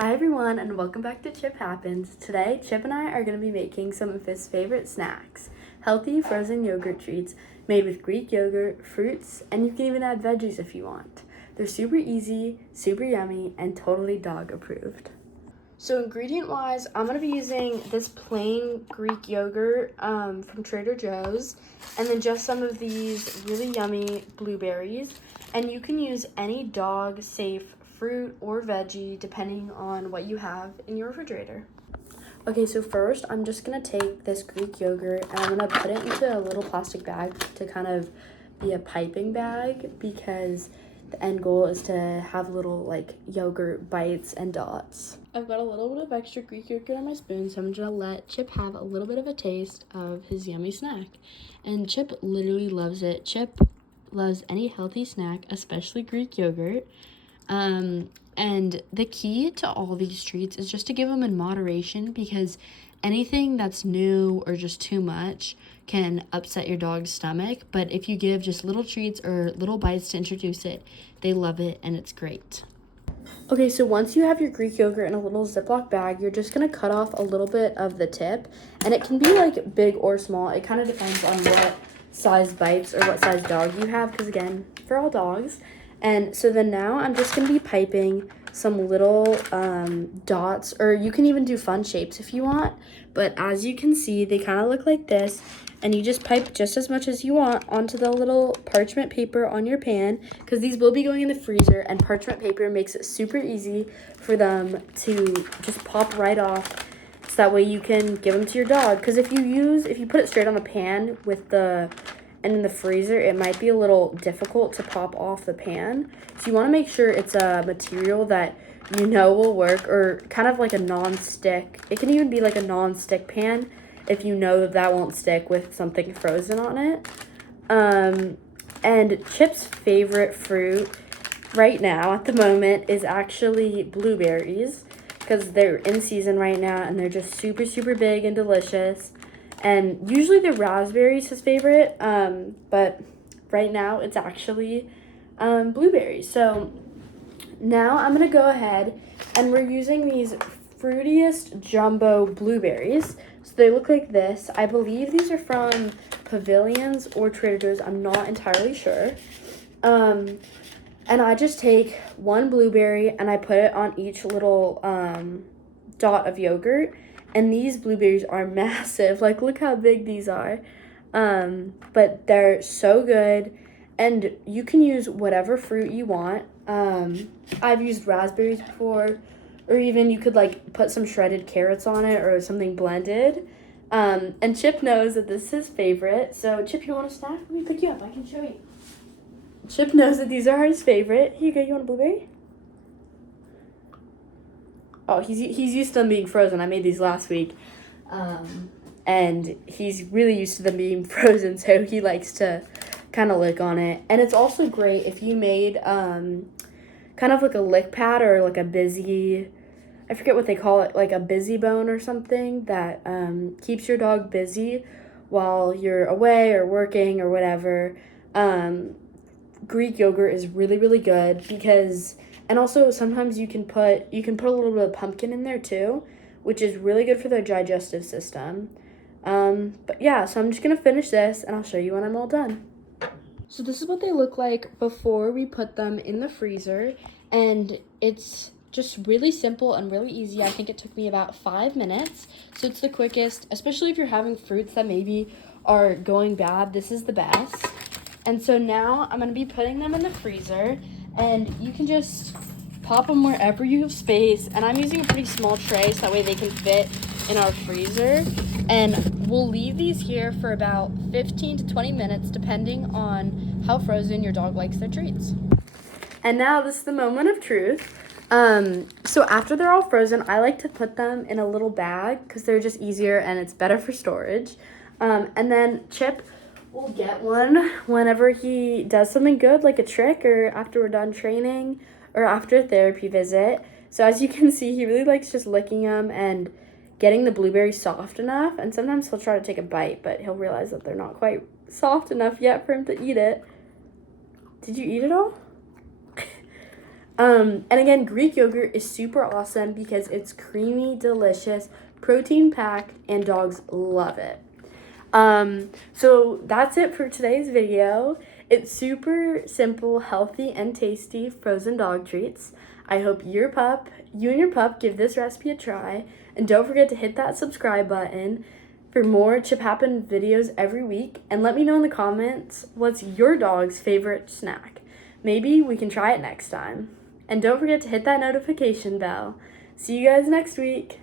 Hi everyone and welcome back to Chip Happens. Today, Chip and I are going to be making some of his favorite snacks. Healthy frozen yogurt treats made with Greek yogurt, fruits, and you can even add veggies if you want. They're super easy, super yummy, and totally dog approved. So ingredient wise, I'm going to be using this plain Greek yogurt from Trader Joe's, and then just some of these really yummy blueberries. And you can use any dog safe fruit or veggie depending on what you have in your refrigerator. Okay, so first I'm just gonna take this Greek yogurt and I'm gonna put it into a little plastic bag to kind of be a piping bag because the end goal is to have little like yogurt bites and dots. I've got a little bit of extra Greek yogurt on my spoon, so I'm gonna let Chip have a little bit of a taste of his yummy snack. And Chip literally loves it. Chip loves any healthy snack, especially Greek yogurt. And the key to all these treats is just to give them in moderation because anything that's new or just too much can upset your dog's stomach. But if you give just little treats or little bites to introduce it, they love it and it's great. Okay, so once you have your Greek yogurt in a little Ziploc bag, you're just going to cut off a little bit of the tip. And it can be like big or small. It kind of depends on what size bites or what size dog you have because, again, for all dogs. And so then now I'm just going to be piping some little dots, or you can even do fun shapes if you want. But as you can see, they kind of look like this. And you just pipe just as much as you want onto the little parchment paper on your pan because these will be going in the freezer, and parchment paper makes it super easy for them to just pop right off. So that way you can give them to your dog. Because if you put it straight on the pan and in the freezer, it might be a little difficult to pop off the pan. So you want to make sure it's a material that you know will work, or kind of like a non-stick. It can even be like a non-stick pan if you know that won't stick with something frozen on it. And Chip's favorite fruit right now at the moment is actually blueberries because they're in season right now and they're just super, super big and delicious. And usually the raspberries his favorite, but right now it's actually blueberries. So now I'm going to go ahead and we're using these fruitiest jumbo blueberries. So they look like this. I believe these are from Pavilions or Trader Joe's. I'm not entirely sure. And I just take one blueberry and I put it on each little dot of yogurt. And these blueberries are massive. Like, look how big these are. But they're so good. And you can use whatever fruit you want. I've used raspberries before. Or even you could, like, put some shredded carrots on it or something blended. And Chip knows that this is his favorite. So, Chip, you want a snack? Let me pick you up. I can show you. Chip knows that these are his favorite. Here you go. You want a blueberry? Oh, he's used to them being frozen. I made these last week. And he's really used to them being frozen, so he likes to kind of lick on it. And it's also great if you made kind of like a lick pad or like a busy, I forget what they call it, like a busy bone or something that keeps your dog busy while you're away or working or whatever. Greek yogurt is really, really good because, and also sometimes you can put a little bit of pumpkin in there too, which is really good for their digestive system. But yeah, so I'm just gonna finish this and I'll show you when I'm all done. So this is what they look like before we put them in the freezer, and it's just really simple and really easy. I think it took me about 5 minutes, so it's the quickest, especially if you're having fruits that maybe are going bad. This is the best. And so now I'm going to be putting them in the freezer, and you can just pop them wherever you have space. And I'm using a pretty small tray so that way they can fit in our freezer. And we'll leave these here for about 15 to 20 minutes depending on how frozen your dog likes their treats. And now this is the moment of truth. So after they're all frozen, I like to put them in a little bag because they're just easier and it's better for storage. And then Chip will get one whenever he does something good, like a trick, or after we're done training, or after a therapy visit. So as you can see, he really likes just licking them and getting the blueberry soft enough. And sometimes he'll try to take a bite, but he'll realize that they're not quite soft enough yet for him to eat it. Did you eat it all? And again, Greek yogurt is super awesome because it's creamy, delicious, protein packed, and dogs love it. So that's it for today's video. It's super simple, healthy, and tasty frozen dog treats. I hope you and your pup give this recipe a try. And don't forget to hit that subscribe button for more Chip Happen videos every week. And let me know in the comments what's your dog's favorite snack. Maybe we can try it next time. And don't forget to hit that notification bell. See you guys next week.